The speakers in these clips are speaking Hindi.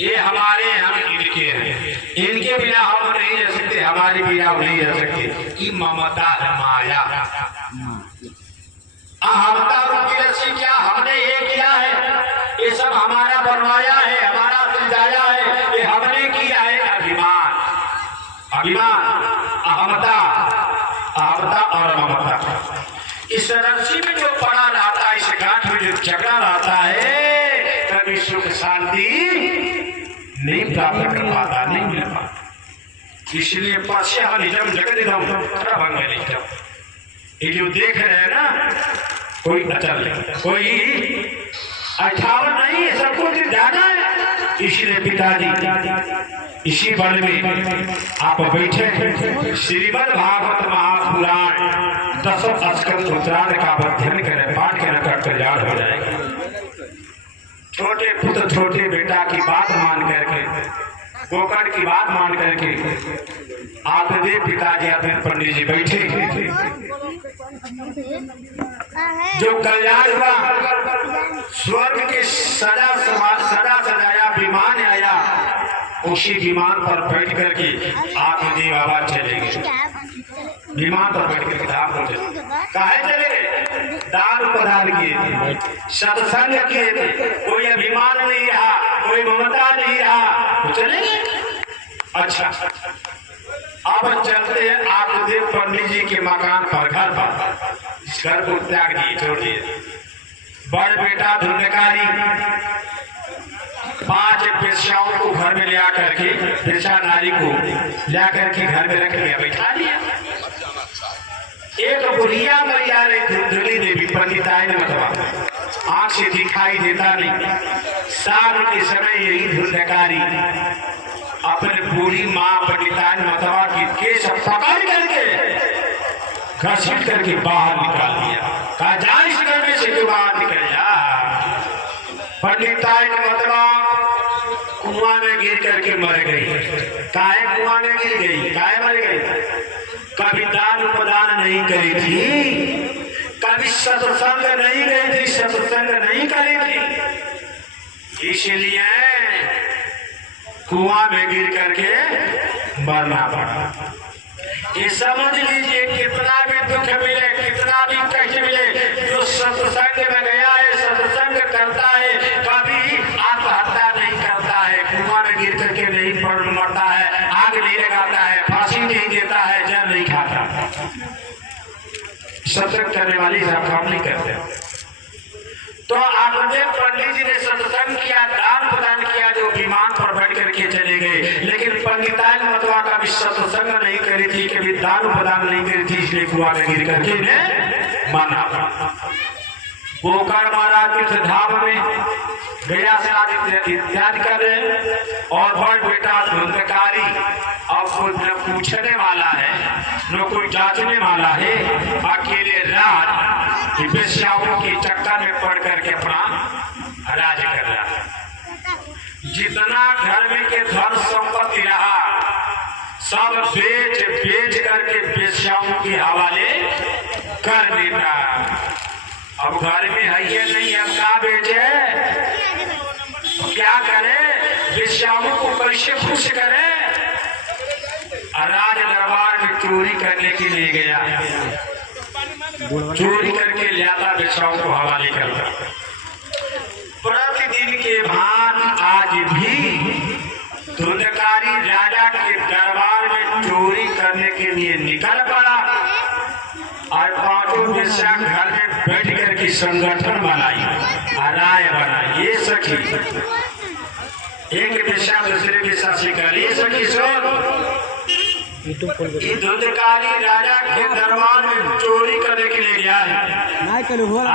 ये हमारे हम इनके हैं, इनके बिना हम नहीं रह सकते, हमारे बिना हम नहीं रह सकते। ये ममता है, माया। अहमता रूपी रस्सी क्या हमने ये किया है? ये सब हमारा बनवाया है, हमारा सृजाया है, ये हमने किया है। अभिमान, अभिमान, अहमता, अहमता और ममता। इस रस्सी में जो पड़ा रहता है, इस गांठ में जो जकड़ा रहता है, कभी सुख शांति नहीं प्राप्त कर पाता, नहीं मिल पाता। इसलिए पाश्चात्य जगदिदम सर्वंगलिकम, ये जो देख रहे हैं ना, कोई अचल नहीं, कोई अठावन नहीं है, सब कुछ जाना है। इसलिए पिताजी इसी वन में आप बैठे श्रीमद् भागवत महापुराण 10 स्कंद उत्तरार्ध का अध्ययन करें, पाठ करें, कल्याण हो जाएगा। छोटे पुत्र छोटे बेटा की बात मान करके, गोकर्ण की बात मान करके आप देव पिताजी अपने पंडित जी बैठे, जो कल्याण हुआ, स्वर्ग के सदा सजाया विमान आया, उसी विमान पर बैठ करके आप देव बाबा चले गए। विमान पर बैठ करके धाम पर चले, काहे चले गए? दान प्रदान किए थे, सत्संग किए थे, कोई अभिमान नहीं रहा, कोई ममता नहीं रहा, तो चले गए। अच्छा, अब चलते हैं आपदेव पंडित जी के मकान पर, घर पर। इस घर को त्याग दिए, छोड़ दिए। बड़ बेटा धुंधकारी 5 पेशाओं को घर में ले आकर के, पेशा नारी को ले आकर के घर में रख लिया, बैठा लिया। एक बुढ़िया मैया रे धुंधली देवी, पंडिताई ने मतलब आंख से दिखाई देता नहीं, शाम के समय यही धुंधकारी अपने बूढ़ी माँ पंडिताई मतवा की केस पकड़ करके घसीट करके बाहर निकाल दिया। कहा जा इस घर में से, क्यों बाहर निकल जा। पंडिताई मतवा कुआं में गिर करके मर गई। काहे कुआं में गिर गई, काहे मर गई? कभी दान प्रदान नहीं करी थी, कभी सत्संग नहीं गई थी, सत्संग नहीं करी थी, इसलिए कुआं में गिर करके मरना पड़ा। ये समझ लीजिए कितना भी दुख मिले, कितना भी कष्ट मिले, जो सत्संग में गया है, सत्संग करता है, कभी आत्महत्या नहीं करता है, कुआं में गिर करके नहीं मरता है, आग नहीं लगाता है, फांसी नहीं देता है, जहर नहीं खाता। सत्संग करने वाली सब काम नहीं करते। तो आपदेव पंडित जी ने सत्संग किया, दान प्रदान किया, जो विमान पर बैठ करके चले गए। लेकिन पंडिताई मतवा का भी सत्संग नहीं करी थी, कभी दान प्रदान नहीं करी थी, इसलिए कुआं में गिर करके ने माना। गोकर्ण महाराज तीर्थ धाम में गया स्नान इत्यादि करे, और बड़ बेटा धुंधकारी अब कोई न पूछने वाला है, न कोई जांचने वाला है, अकेले रात वेश्याओं की चक्कर में पड़ करके अपना राज कर रहा है। जितना घर में के धन संपत्ति रहा, सब बेच बेच करके वेश्याओं के हवाले कर देता। अब घर में है ये नहीं, अब क्या बेचे, क्या करे, वेश्याओं को कैसे खुश करे। राज दरबार में चोरी करने के लिए गया, चोरी करके लाता, वेश्याओं को हवाले करता। प्रतिदिन के भांति आज भी धुंधकारी राजा के दरबार में चोरी करने के लिए निकल पड़ा, और 5 वेश्या घर में बैठ करके संगठन बनाई, राय बनाई। ये सखी एक वेश्या दूसरे वेश्या से कर, ये सखी सुन, धुंधकारी राजा के दरबार में चोरी करने के लिए गया है।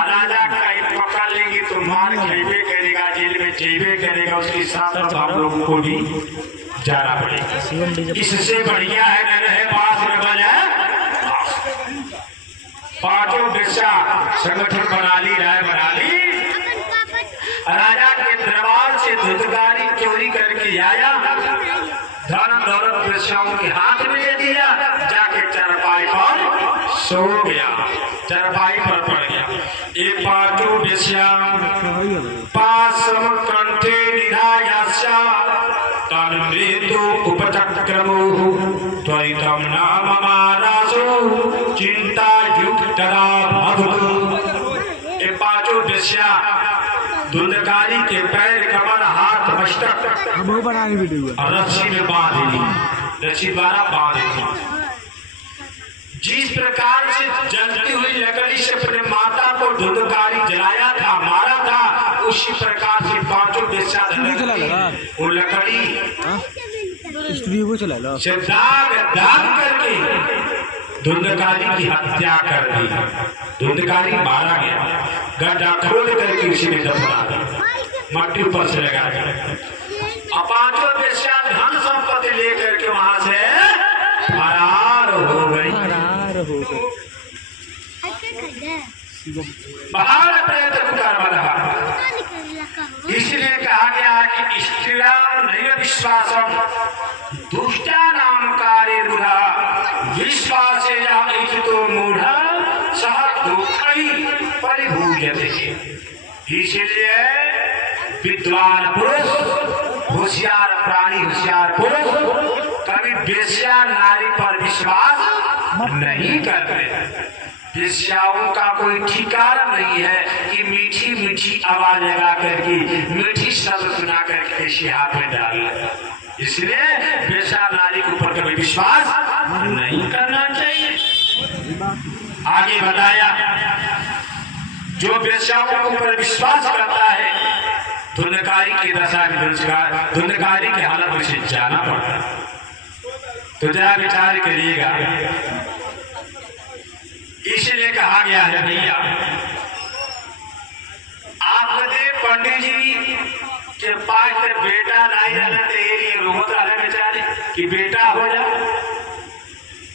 राजा कहीं पकड़ लेगी तो मार खेबे करेगा, जेल में जेबे करेगा, उसके साथ हम लोगों को भी जाना पड़ेगा। इससे बढ़िया है न रहे पास न बने। 5 वेश्या संगठन बना ली, राय बना ली। राजा के दरबार से धुंधकारी चोरी करके आया, धन दौलत वेश्याओं के हाथ में दे दिया, जाके चारपाई पर सो गया, चारपाई पर पड़ गया। ये 5 वेश्या 5 समक्र उपचक्रमो त्वरितं नाम मानसो चिंता युक्तदा भवतु। ये पांचों वेश्या धुंधकारी के पैर कमर हाथ मस्तक रस्सी में बांधी, रस्सी द्वारा बांधी। जिस प्रकार से जलती हुई लकड़ी से अपने माता को धुंधकारी जलाया था, मारा था, उसी प्रकार से पांचों वेश्या वो लकड़ी से दाग दाग करके धुंधकारी की हत्या कर दी। धुंधकारी मारा गया, गड्ढा खोद करके उसी में दफना दिया, मट्टी ऊपर से लगा दिया। पांचों वेश्या धन संपत्ति लेकर के वहां से फरार हो गई। बाहर प्रयत्न कर रहा, इसलिए कहा गया कि स्त्रिया नैव विश्वासम दुष्टा नाम कार्य बुधा विश्वासे तो मूढ़ सह दुखई परिभूयते। इसलिए विद्वान पुरुष, होशियार प्राणी, होशियार पुरुष कभी वेश्या नारी पर विश्वास नहीं करते। वेश्याओं का कोई ठिकाना नहीं है कि मीठी मीठी आवाज लगा करके, मीठी शब्द सुना करके हाथ में डाल। इसलिए वेश्या नारी के ऊपर कभी विश्वास नहीं करना चाहिए। आगे बताया, जो वेश्याओं के ऊपर विश्वास करता है धुंधकारी की दशा में, धुंधकारी की हालत में से जाना पड़ता है। तो जरा विचार करिएगा। इसलिए कहा गया है भैया, आपने पंडित जी के पास से बेटा नहीं रहना तेरी रोत रहे बेचारे कि बेटा हो जा।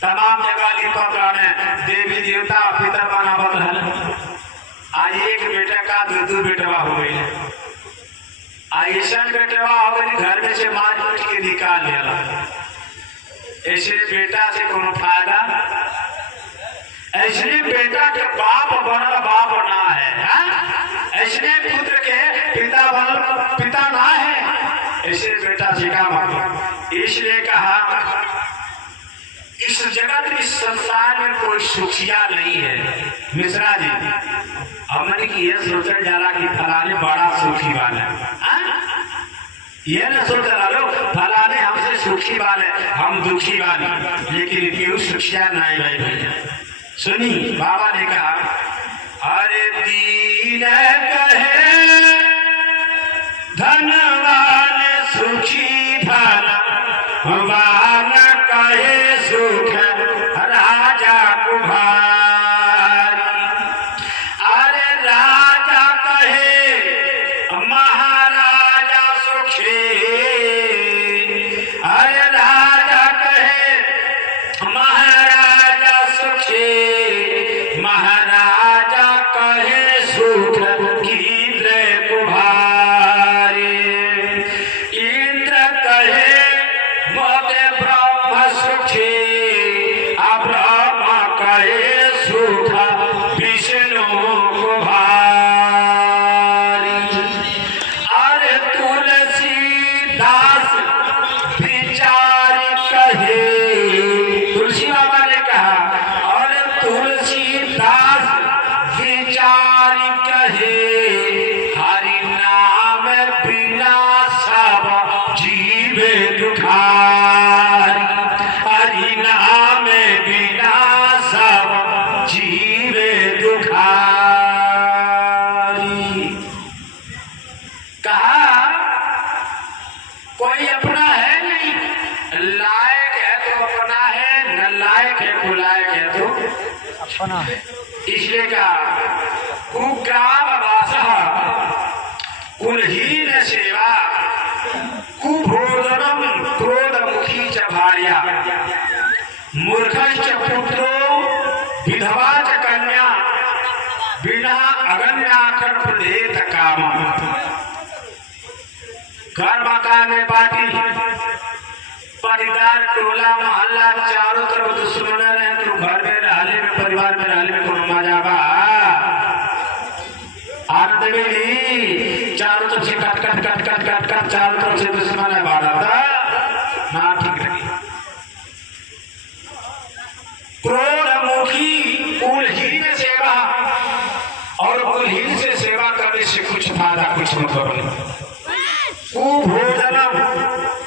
तमाम जगह लिपत देवी देवता पितर बना बन रहा। आज एक बेटा का दो बेटवा हो गई, ऐसा बेटवा हो गई घर में से मार पीट के निकाल लिया। ऐसे बेटा से कोनो फायदा, ऐसे बेटा के बाप बनल बाप ना है, ऐसे पुत्र के पिता बनल पिता ना है, ऐसे बेटा से काम। इसलिए कहा इस जगत इस संसार में कोई सुखिया नहीं है। मिश्रा जी हमने की यह सोचल जाला कि फलाने बड़ा सुखी वाला है, ये न सोच रहा लो फलाने हमसे सुखी वाले हम दुखी वाले, लेकिन क्यों सुखिया नहीं भाई भैया। सुनी बाबा ने कहा, अरे दीन कहे धनवान सुखी धनवान कहे सुख राजा कुमार। अरे राजा कहे महाराजा सुखी, अरे राजा कहे महाराजा सुखी, महाराजा कहे सुख इंद्र कुमारी। इंद्र कहे मोदे ब्रह्म सुखी, ब्रह्म कहे सुख विष्णु कुमारी। अरे तुलसीदास विचार कहे, तुलसी बाबा ने कहा, और तुलसीदास विचार कहे हरि नाम बिना सब जीवे दुखारी। हरि नाम बिना सब जीवे दुखारी। कहा कोई अपना है नहीं, लायक है तो अपना है, न लायक है तो लायक है तो अपना है। इसलिए कहा कुग्राम वासः कुलहीन सेवा कुभोजनम क्रोधमुखी च भार्या मूर्खश्च पुत्रो विधवा च कन्या बिना अगन्याखर प्रदेत काम। घर मकान में बाटी परिवार टोला मोहल्ला चारों तरफ दुश्मन रहे तो घर में रहने में परिवार में रहने में कोनो मजा बा। आनंद मिली चारों तरफ से cut cut cut cut cut cut चारों तरफ से दुश्मन है भारत ना बोले कुभोजनम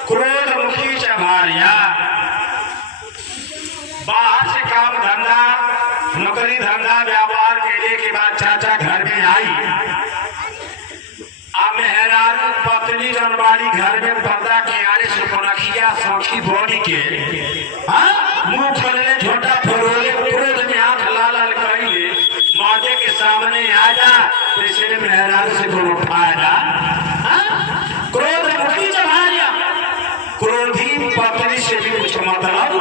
क्रोध मुखी च भार्या। बाहर से काम धंधा नौकरी धंधा व्यापार केले के बाद चाचा घर में आई। मेहरारू पत्नी जनवाली घर में पर्दा किनारे सुपनखिया सौखी बोनी के मुंह खोलने झोटा फरोले क्रोध में आंख लाल लाल कहिले मौजे के सामने आ जा। इसलिए मेहरारू से कोनो फायदा क्रोध मुखी जभारिया। क्रोधी पत्नी से भी कुछ मतलब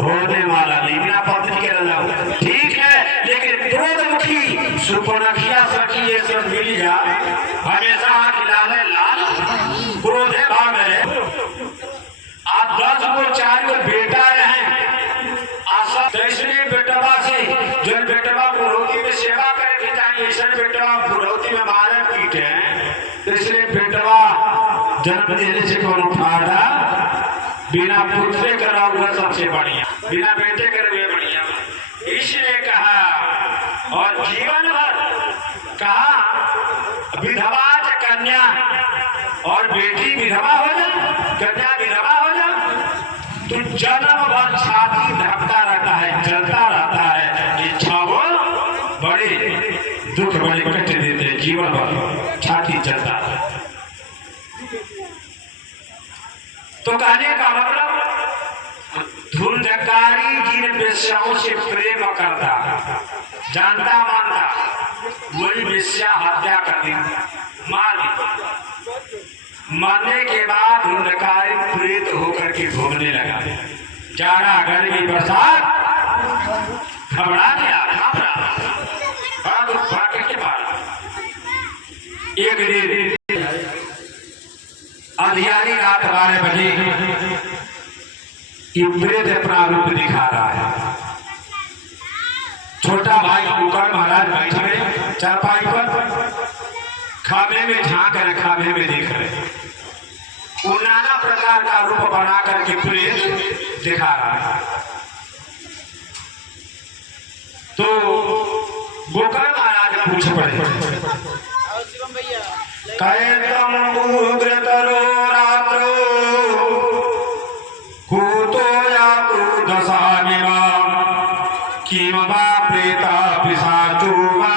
होने वाला नहीं। बिना पत्नी के रह ठीक है, लेकिन क्रोध मुखी सुपनखिया सखी ये सब मिल जा हमेशा आंख लाल लाल क्रोध है भाव मेरे। आप 10 को 4 को बेटा रहे आशा इसलिए बेटवा से जो बेटवा पुरोहिती में सेवा करे भी चाहिए। ऐसा बेटवा पुरोहिती में मारे पीटे इसलिए बेटवा जन्म देने से कोनो फायदा बिना पुत्र करा हुआ सबसे बढ़िया, बिना बेटे करे हुए बढ़िया। इसलिए कहा और जीवन भर कहा विधवा कन्या और बेटी विधवा हो जा कन्या विधवा हो जा तो जन्म भर छाती धड़कता रहता है जलता रहता है। इच्छा वो बड़े दुख बड़े कष्ट देते हैं जीवन भर छाती जलता है। तो कहने का मतलब धुंधकारी जिन वेश्याओं से प्रेम करता जानता मानता वही वेश्या हत्या कर दी मार दी। मरने के बाद धुंधकारी प्रेत होकर के भोगने लगा। जाड़ा गर्मी बरसात घबरा गया के बाद एक दिन अंधियारी रात 12 बजे ये प्रेत अपना रूप दिखा रहा है। छोटा भाई कुकर महाराज बैठ गए चारपाई पर खामे में झांक रहे खामे में देख रहे। वो नाना प्रकार का रूप बना करके प्रेत दिखा रहा है। तो गोकर महाराज पूछ पड़े कैतम उग्रतरो रात्रो कूतो या दशामिवा किम वा प्रेता पिशाचो वा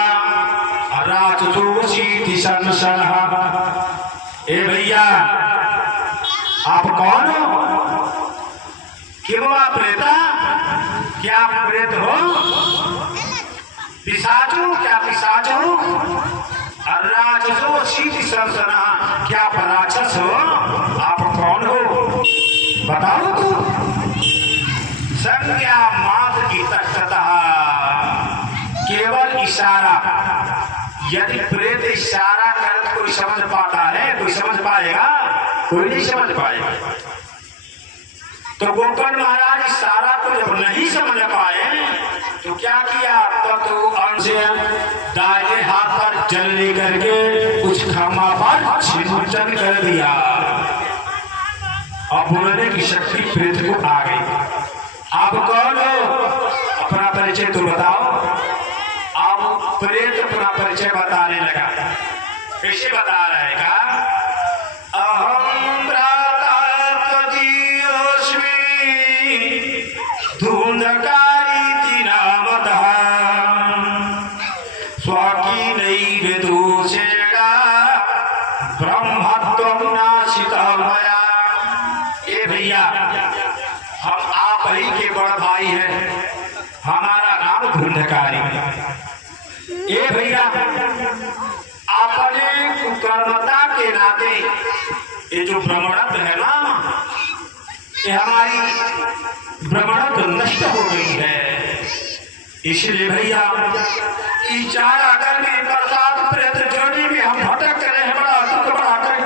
राक्षसो शीति संशनः। ए भैया आप कौन हो? किम वा प्रेता क्या आप प्रेत हो? पिशाचो क्या पिशाच हो? राक्षसो शीति संशनः क्या आप राक्षस हो? आप कौन हो बताओ तो। संज्ञा मात्र की तत्तः केवल इशारा यदि प्रेत इशारा करे तो कोई समझ पाता है? कोई समझ पाएगा? कोई नहीं समझ पाएगा। तो गोकर्ण महाराज इशारा को जब नहीं समझ पाए तो क्या किया? तो अंश दाहिने हाथ पर जल लेकर के कुछ खम्मा पर सिंचन कर दिया और बोलने की शक्ति प्रेत को आ गई। आप कौन हो? अपना परिचय तो बताओ। आप प्रेत अपना परिचय बताने लगा। कैसे बता रहे का? अहम धुंधकारी नामतः स्वकीनैव दोषेण ब्रह्मत्वं नाशितः मया। ए भैया हम आप ही के बड़ भाई हैं, हमारा नाम धुंधकारी। ए भैया अपने कुकर्मता के नाते ये जो ब्रह्मणत्व है ना ये हमारी ब्रह्मणत्व नष्ट हो गई है। इसलिए भैया चारा करके बरसात प्रेत जोड़ी में हम भटक रहे हैं, बड़ा दुख बढ़ाकर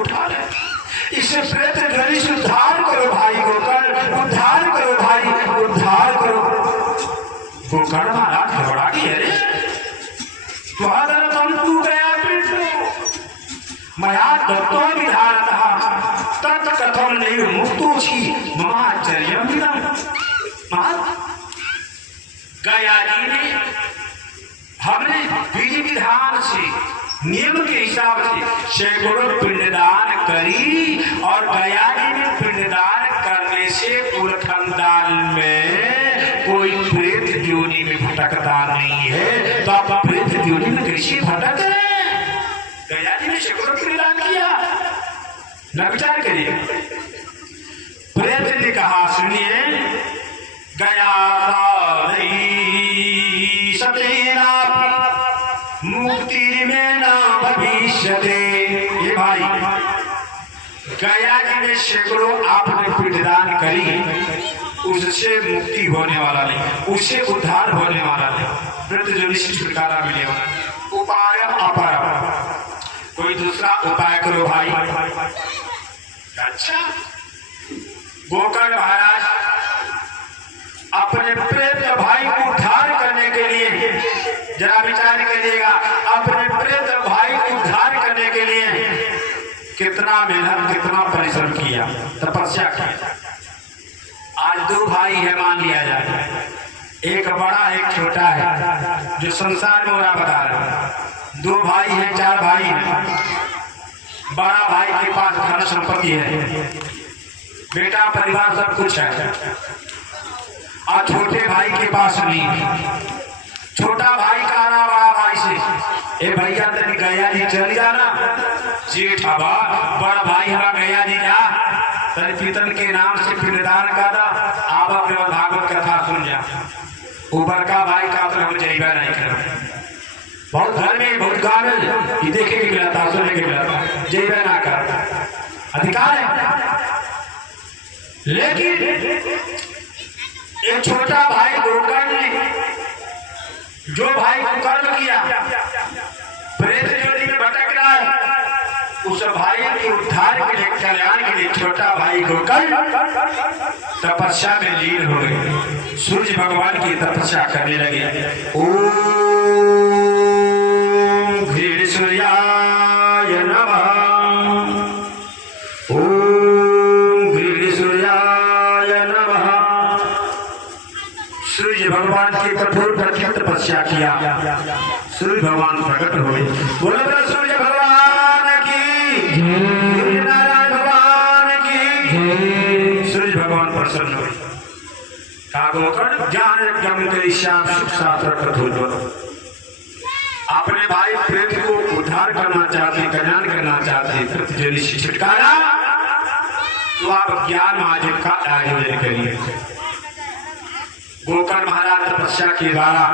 उठा रहे। इसे प्रेत जोड़ी से उद्धार करो भाई गोकर्ण, उद्धार करो भाई, उद्धार करो। गोकर्ण महाराज घबरा गए। अरे तुम्हारा तंतु गया मया दत्तो विधानतः तत् कथम नहीं मुक्तोषि महाचर्यम विदम। गया जी ने हमने विधि विधान से नियम के हिसाब से सैकड़ों पिंडदान करी और गया जी में पिंडदान करने से पूरे खानदान में कोई प्रेत योनि में भटकता नहीं है। तो आप प्रेत योनि में कैसे भटक रहे? गया जी ने सैकड़ों पिंडदान किया, न विचार करिए। प्रेत ने कहा सुनिए, गया सतेना मुक्ति में ना भविष्य दे। ये भाई गया जी ने सैकड़ों आपने पिंडदान करी, उससे मुक्ति होने वाला नहीं, उससे उद्धार होने वाला नहीं, मृत जो छुटकारा मिले वाला। उपाय अपर, कोई दूसरा उपाय करो भाई। अच्छा, गोकर्ण महाराज अपने प्रेत भाई को उद्धार करने के लिए, जरा विचार करिएगा, अपने प्रेत भाई को उद्धार करने के लिए कितना मेहनत, कितना परिश्रम किया, तपस्या किया। आज दो भाई है मान लिया जाए, एक बड़ा एक छोटा है, जो संसार में हो रहा बता रहा। दो भाई हैं, चार भाई हैं। बड़ा भाई के पास धन संपत्ति है, बेटा परिवार सब कुछ है, और छोटे भाई के पास नहीं है। छोटा भाई कह रहा बड़ा भाई से, ए भैया तेरी गया जी चल जाना। जेठ हवा बड़ा भाई हमारा गया जी जा, तेरे पितन के नाम से पिंडदान का दा, आवा के भागवत कथा सुन जा। ऊपर का भाई का तो हम जैबा नहीं कर, बहुत घर में बहुत गाँव में ये देखे के मिला था, सुनने के मिला था, जैबा ना कर अधिकार है। लेकिन एक छोटा भाई गोकर्ण ने जो भाई को कर्म किया, प्रेत योनि में भटक रहा है, उस भाई के उद्धार के लिए, कल्याण के लिए छोटा भाई गोकर्ण तपस्या में लीन हो गए, सूर्य भगवान की तपस्या करने लगे। ओम घृण सूर्याय नमः, ओम घृण सूर्याय नमः। सूर्य भगवान की कठोर कठिन तपस्या किया, सूर्य भगवान प्रकट हुए। बोलो सूर्य भगवान की, सूर्य नारायण भगवान की। सूर्य भगवान प्रसन्न हुए। ज्ञान यज्ञ के श्याम सुख शास्त्र कठोर। अपने भाई प्रेत को उद्धार करना चाहते, कल्याण करना चाहते, प्रतिजन से छुटकारा, तो आप ज्ञान महाजन का आयोजन करिए। गोकर्ण महाराज तपस्या के द्वारा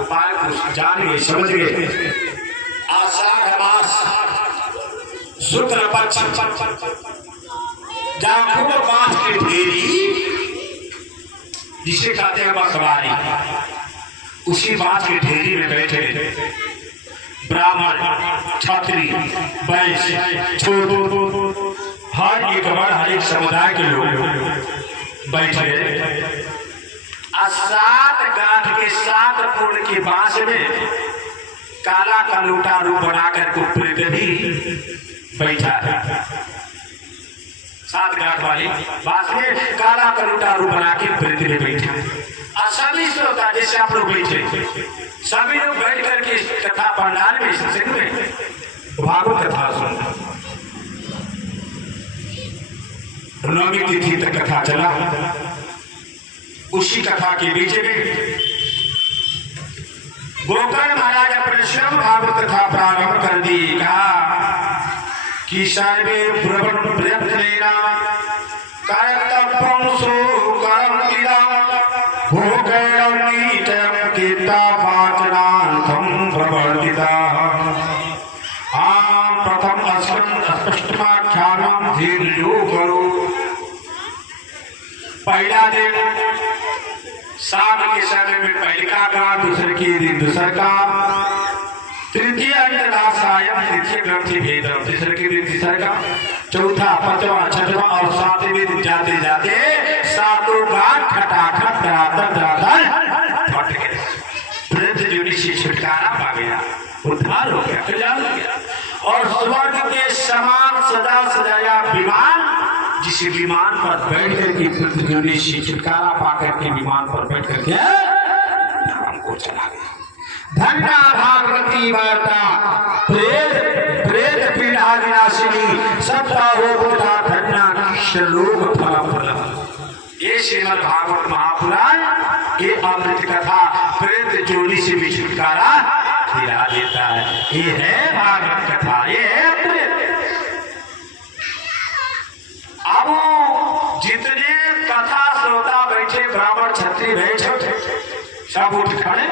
उपाय को जान गए, समझ गए। आषाढ़ मास शुक्ल पक्ष जाखुब बांस की ढेरी, जिसे कहते हैं बसवारी, उसी बांस की ढेरी में बैठे ब्राह्मण, क्षत्रिय, वैश्य, छोटो, हर एक वर्ग, हर एक समुदाय के लोग बैठे। 7 गांठ के 7 फूल के बांस में काला कलूटा रूप बनाकर को प्रेत भी बैठा है। 7 गांठ वाली बांस में काला कलूटा रूप बना के प्रेत में बैठा। और सभी श्रोता जैसे आप लोग बैठे, सभी लोग बैठ करके कथा पंडाल में सत्संग में भागवत कथा सुन। नवमी तिथि तक कथा चला। उसी कथा के बीच में गोकर्ण महाराज अपने स्वयं भागवत कथा प्रारंभ कर दी। कहा कि सर्वे प्रवण प्रयत्नेन कर्तव्यं सुकर्मविदां भोगेयं नीतं कीर्तवाचनार्थं प्रवर्तिताः। प्रथम अस्पष्टमाख्यानं धीर्यो करो। पहला दिन शाम के समय में पहले का, दूसरे के दिन दूसरे का, तृतीय अंतरासायम तृतीय ग्रंथि भेदम, तीसरे के दिन तीसरे का, चौथा, पांचवा, छठवा और 7वें दिन जाते जाते 7 गांठ खटाखट धराधर फट गए। प्रेत योनि से छुटकारा पा गया, उद्धार हो गया, कल्याण हो गया। और स्वर्ग के समान सजा सजाया विमान, जिस विमान पर बैठ करके प्रेत योनि से छुटकारा पाकर के विमान पर बैठ करके धाम को चला गया। धन्य भागवती वार्ता प्रेत पीड़ा श्रीमद् भागवत महापुराण ये अमृत कथा प्रेत जोनी से भी छुटकारा दिला देता है। ये है भागवत कथा, ये है अमृत। अब जितने कथा श्रोता बैठे, ब्राह्मण क्षत्रिय बैठे, सब उठ खड़े।